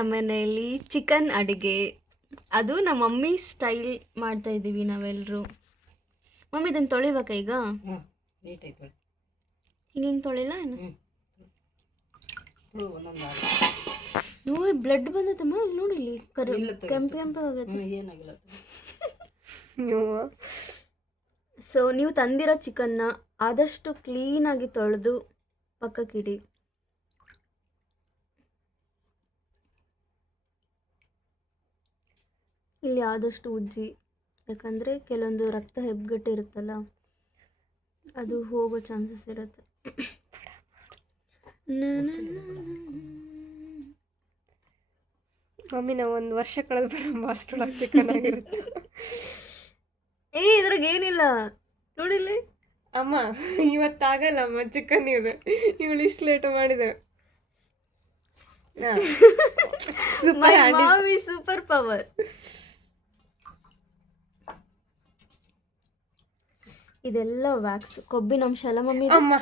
ನಮ್ಮ ಮನೆಯಲ್ಲಿ ಚಿಕನ್ ಅಡುಗೆ. ಅದು ನಮ್ಮ ಮಮ್ಮಿ ಸ್ಟೈಲ್ ಮಾಡ್ತಾ ಇದ್ದೀವಿ ನಾವೆಲ್ಲರೂ. ಮಮ್ಮಿ ಇದನ್ನು ತೊಳಿಬೇಕಾ ಈಗ? ನೀಟಾಗಿ ತೊಳಿ. ಹಿಂಗೆ ತೊಳಿಲ್ಲ ಏನು? ಒಂದೊಂದು ಬ್ಲಡ್ ಬಂದೈತಮ್ಮ, ನೋಡಿ ಇಲ್ಲಿ ಕೆಂಪು ಕೆಂಪಾಗೈತೆ. ಏನಾಗಿಲ್ಲ. ಸೊ ನೀವು ತಂದಿರೋ ಚಿಕನ್ನ ಆದಷ್ಟು ಕ್ಲೀನಾಗಿ ತೊಳೆದು ಪಕ್ಕಕ್ಕಿಡಿ. ಇಲ್ಲಿ ಆದಷ್ಟು ಉಜ್ಜಿ, ಯಾಕಂದರೆ ಕೆಲವೊಂದು ರಕ್ತ ಹೆಬ್ಬಗಟ್ಟಿರುತ್ತಲ್ಲ, ಅದು ಹೋಗೋ ಚಾನ್ಸಸ್ ಇರುತ್ತೆ. ಮಮ್ಮಿ ನಾವು ಒಂದು ವರ್ಷ ಕಳೆದು ಬರೋ ಅಷ್ಟೊಳಗೆ ಚಿಕನ್ ಆಗಿರುತ್ತೆ. ಇದ್ರಾಗ ಏನಿಲ್ಲ ನೋಡಿಲ್ಲಿ ಅಮ್ಮ, ಇವತ್ತಾಗಲ್ಲ ಅಮ್ಮ ಚಿಕನ್ ಇದು. ಇವಳು ಇಷ್ಟು ಲೇಟ್ ಮಾಡಿದೆ. Super power. ಇದೆಲ್ಲ ವ್ಯಾಕ್ಸ್, ಕೊಬ್ಬಿನ ಅಂಶ ಅಲ್ಲ ಮಮ್ಮಿ. ಅಮ್ಮ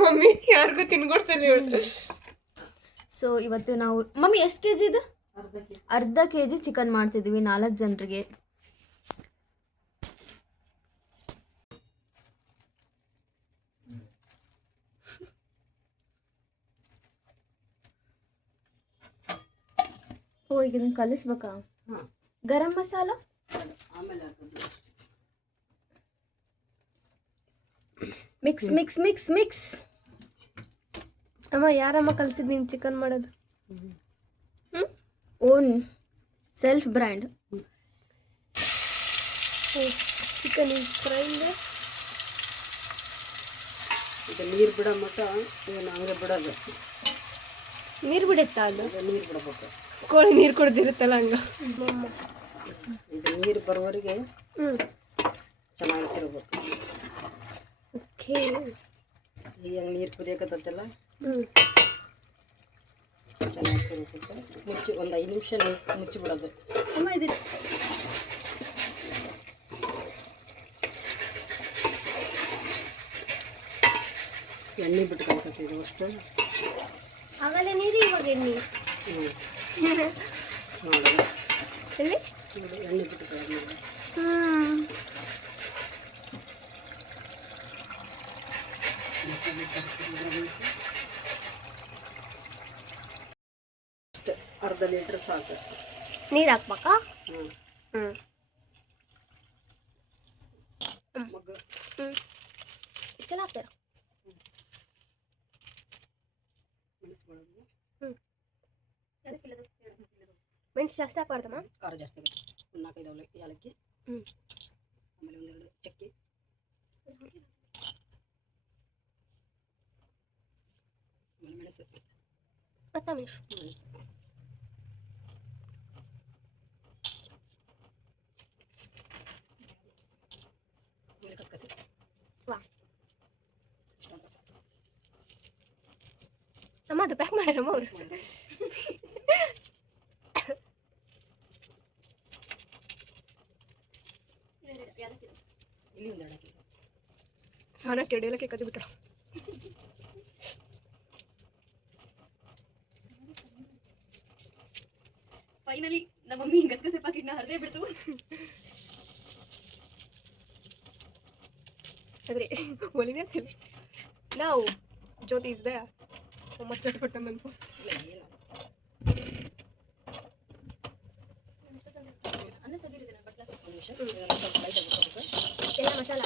ಮಮ್ಮಿ ಯಾರಿಗೂ ತಿನ್ಕೊಡ್ಸಲ್ಲ ಇವಳು. ಸೊ ಇವತ್ತು ನಾವು ಮಮ್ಮಿ ಎಷ್ಟು ಕೆ ಜಿ ಇದು? ಅರ್ಧ ಕೆ ಜಿ ಚಿಕನ್ ಮಾಡ್ತಿದ್ದೀವಿ 4 ಜನರಿಗೆ. ಓ ಈಗ ಇದನ್ನು ಕಲಿಸ್ಬೇಕಾ? ಗರಂ ಮಸಾಲ ಆಮೇಲೆ ಮಿಕ್ಸ್ ಮಿಕ್ಸ್ ಮಿಕ್ಸ್ ಮಿಕ್ಸ್. ಅಮ್ಮ ಯಾರಮ್ಮ ಕಲಿಸಿದ್ ನೀನು ಚಿಕನ್ ಮಾಡೋದು? Own self brand. ಚಿಕನ್ ಫ್ರೈಂದ ಈಗ ನೀರು ಬಿಡೋ ಮಟ್ಟ ಏನು ಹಂಗೆ ಬಿಡೋದು. ನೀರು ಬಿಡುತ್ತಾ ಅದು? ನೀರು ಬಿಡಬೇಕು. ಕೋಳಿ ನೀರು ಕುಡ್ದಿರುತ್ತಲ್ಲ ಹಂಗ. ಇದು ನೀರು ಬರೋವರೆಗೆ ಚೆನ್ನಾಗಿ ತಿರ್ಬೇಕು. ಓಕೆ. ಈಗ ನೀರು ಕುದಿಯಕತ್ತಲ್ಲ, ಚೆನ್ನಾಗಿ ತಿರ್ಬೇಕು. ಮುಚ್ಚಿ ಒಂದು 5 ನಿಮಿಷ ಮುಚ್ಚಿ ಬಿಡೋದು. ಎಣ್ಣೆ ಬಿಟ್ಕೊಳ್ತೀವಿ ಅಷ್ಟು. ಆಗಲೇ ನೀರು, ಇವಾಗ ಎಣ್ಣೆ. ನೋಡಿ ಎಲ್ಲಿ ಎಣ್ಣೆ ಬಿಟ್ಕೊಳ್ಳೋದು. ಅರ್ಧ ಲೀಟ್ರ್ ಸಾಕು ನೀರು ಹಾಕ್ಬೇಕಾ? ಇಷ್ಟೆಲ್ಲ ಹಾಕ್ತಾರ? ಮೆಣಸು ಜಾಸ್ತಿ ಹಾಕ್ಬಾರ್ದಮ್ಮ? ಖಾರ ಜಾಸ್ತಿ ಆಗುತ್ತೆ. 4-5 ಏಲಕ್ಕಿ, ಆಮೇಲೆ 1-2 ಚಕ್ಕೆ, ಆಮೇಲೆ ಮೆಣಸು, ಮತ್ತೆ ಮೆಣಸು, ಕಸಕಸಿ. ಅಮ್ಮ ಅದು ಪ್ಯಾಕ್ ಮಾಡ್ಯಾರಮ್ಮ ಅವರು. ಇಲ್ಲಿ 1-2 ಹಾಕಿ ನಾನು ಕೆಡಿಯಲಕ್ಕೆ ಕದ್ದು ಬಿಟ್ಟಳು. ಫೈನಲಿ ನಮ್ಮ ಮಮ್ಮಿ ಗಸಗಸೆ ಪಾಕಿಟ್ನ ಹರಿದೇ ಬಿಡ್ತು. ಅದ್ರಿ ಒಲಿನೇ ಹಚ್ಚಿಲ್ಲ ನಾವು. ಜ್ಯೋತಿ ಇದ್ದೆ ಮತ್ತೆ ಕಟ್ಬಿಟ್ಟ ನನ್ನ ಫೋನ್. ಎಲ್ಲ ಮಸಾಲ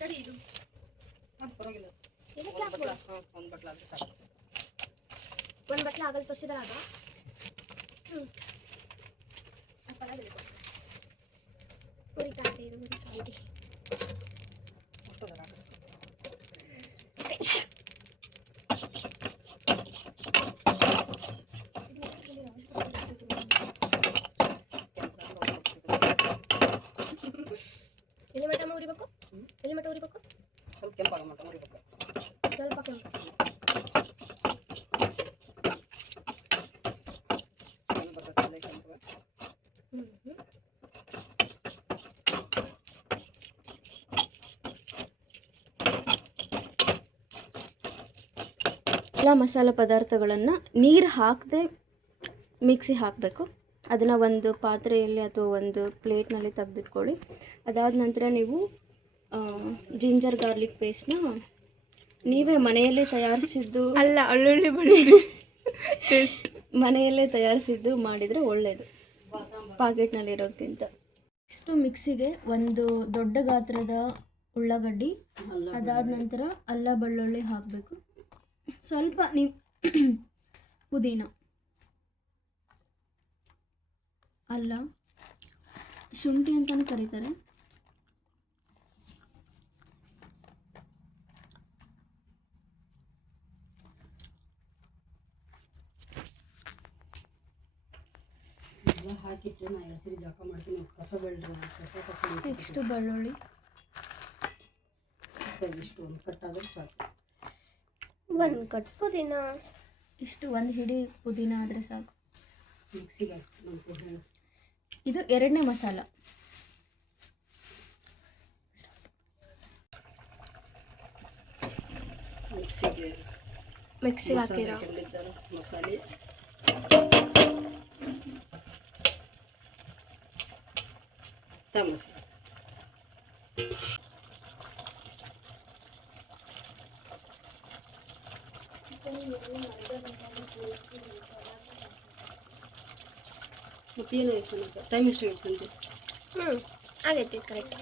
ಸರಿ. ಇದು ಪರವಾಗಿಲ್ಲ, ಒಂದು ಬಟ್ಲ ಆದರೆ ಸಾಕು. ಒಂದು ಬಟ್ಲ ಆಗಲ್ಲ ತೋರಿಸಿದಾರ ಆಗ. ಹುರಿಕಾಯಿ ಹುರಿಕಾಯಿ ಎಲ್ಲಿ ಮಟ್ಟ ಉರಿಬೇಕು? ಎಲ್ಲಿ ಮಟ್ಟ ಉರಿಬೇಕು? ಸ್ವಲ್ಪ ಕೆಂಪಾಗ ಮಟ್ಟ ಉರಿಬೇಕು. ಸ್ವಲ್ಪ ಕೆಂಪು. ಎಲ್ಲ ಮಸಾಲೆ ಪದಾರ್ಥಗಳನ್ನು ನೀರು ಹಾಕದೆ ಮಿಕ್ಸಿ ಹಾಕಬೇಕು. ಅದನ್ನು ಒಂದು ಪಾತ್ರೆಯಲ್ಲಿ ಅಥವಾ ಒಂದು ಪ್ಲೇಟ್ನಲ್ಲಿ ತೆಗೆದಿಟ್ಕೊಳ್ಳಿ. ಅದಾದ ನಂತರ ನೀವು ಜಿಂಜರ್ ಗಾರ್ಲಿಕ್ ಪೇಸ್ಟ್ನ ನೀವೇ ಮನೆಯಲ್ಲೇ ತಯಾರಿಸಿದ್ದು ಅಲ್ಲ ಒಳ್ಳೆ ಬೆಳ್ಳುಳ್ಳಿ ಟೇಸ್ಟ್ ಮನೆಯಲ್ಲೇ ತಯಾರಿಸಿದ್ದು ಮಾಡಿದರೆ ಒಳ್ಳೆಯದು ಪಾಕೆಟ್ನಲ್ಲಿರೋದಕ್ಕಿಂತ. ಇಷ್ಟು ಮಿಕ್ಸಿಗೆ ಒಂದು ದೊಡ್ಡ ಗಾತ್ರದ ಉಳ್ಳಾಗಡ್ಡಿ, ಅದಾದ ನಂತರ ಅಲ್ಲ ಬೆಳ್ಳುಳ್ಳಿ ಹಾಕಬೇಕು. ಸ್ವಲ್ಪ ನೀವು ಪುದೀನ, ಅಲ್ಲ ಶುಂಠಿ ಅಂತಲೂ ಕರೀತಾರೆ. ಹಾಕಿಟ್ಟು ನಾ 2 ಸರಿ ಜಾಕ ಮಾಡ್ತೀನಿ. ಕಸ ಬೆಳ್ರಿ ಕಸ ನೆಕ್ಸ್ಟು ಬೆಳ್ಳುಳ್ಳಿ ಇಷ್ಟು ಒಂದು ಕಟ್ಟಾದ್ರೆ ಸಾಕು. ಒಂದು ಕಟ್ ಪುದೀನ, ಇಷ್ಟು ಒಂದು ಹಿಡಿ ಪುದೀನ ಆದರೆ ಸಾಕು. ಮಿಕ್ಸಿಗೆ ಹಾಕಿ ಇದು 2ನೇ ಮಸಾಲ. ಮಿಕ್ಸಿಗೆ ಹಾಕಿರ ಮಸಾಲೆ ಮಸಾಲೆ ಮತ್ತೇನು ಟೈಮ್ ಎಷ್ಟು ಸಂಜೆ? ಆಗೈತಿ ಕರೆಕ್ಟ್.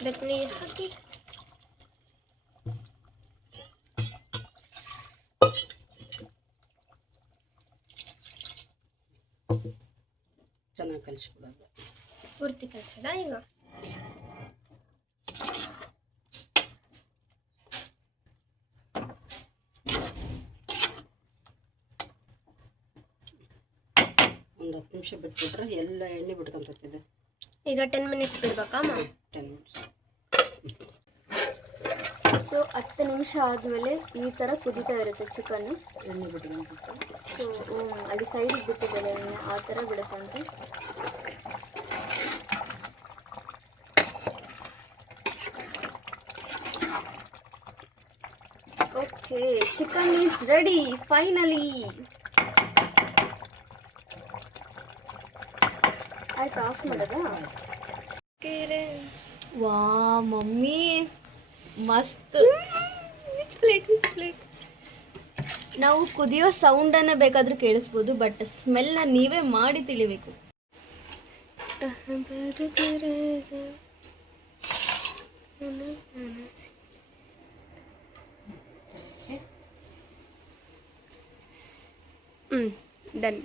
ಅದಕ್ಕೆ ನೀರು ಹಾಕಿ ಚೆನ್ನಾಗಿ ಕಲಿಸ್ಕೊಡೋದು. ಪೂರ್ತಿ ಕಲಿಸೋದಾ ಈಗ? ಒಂದು 10 ನಿಮಿಷ ಬಿಟ್ಬಿಟ್ರೆ ಎಲ್ಲ ಎಣ್ಣೆ ಬಿಟ್ಕೊಂತಿದೆ. ಈಗ 10 ಮಿನಿಟ್ಸ್ ಬಿಡ್ಬೇಕಮ್ಮ? 10 ಮಿನಿಟ್ಸ್. ಸೊ 10 ನಿಮಿಷ ಆದಮೇಲೆ ಈ ಥರ ಕುದೀತಾ ಇರುತ್ತೆ ಚಿಕನ್ನು. ಎಣ್ಣೆ ಬಿಟ್ಕೊಂತಿತ್ತು. ಸೊ ಅಲ್ಲಿ ಸೈಡಿಗೆ ಬಿಟ್ಟಿದ್ದಾರೆ ಎಣ್ಣೆ, ಆ ಥರ ಬಿಡುತ್ತಂತೆ. Okay, chicken is ready finally. ಆಯ್ತು, ಆಫ್ ಮಾಡೋದಾ? ವಾ ಮಮ್ಮಿ ಮಸ್ತ್. ಪ್ಲೇಟ್ ನಾವು ಕುದಿಯೋ ಸೌಂಡನ್ನು ಬೇಕಾದರೂ ಕೇಳಿಸ್ಬೋದು, ಬಟ್ ಸ್ಮೆಲ್ನ ನೀವೇ ಮಾಡಿ ತಿಳಿಬೇಕು. ಡನ್.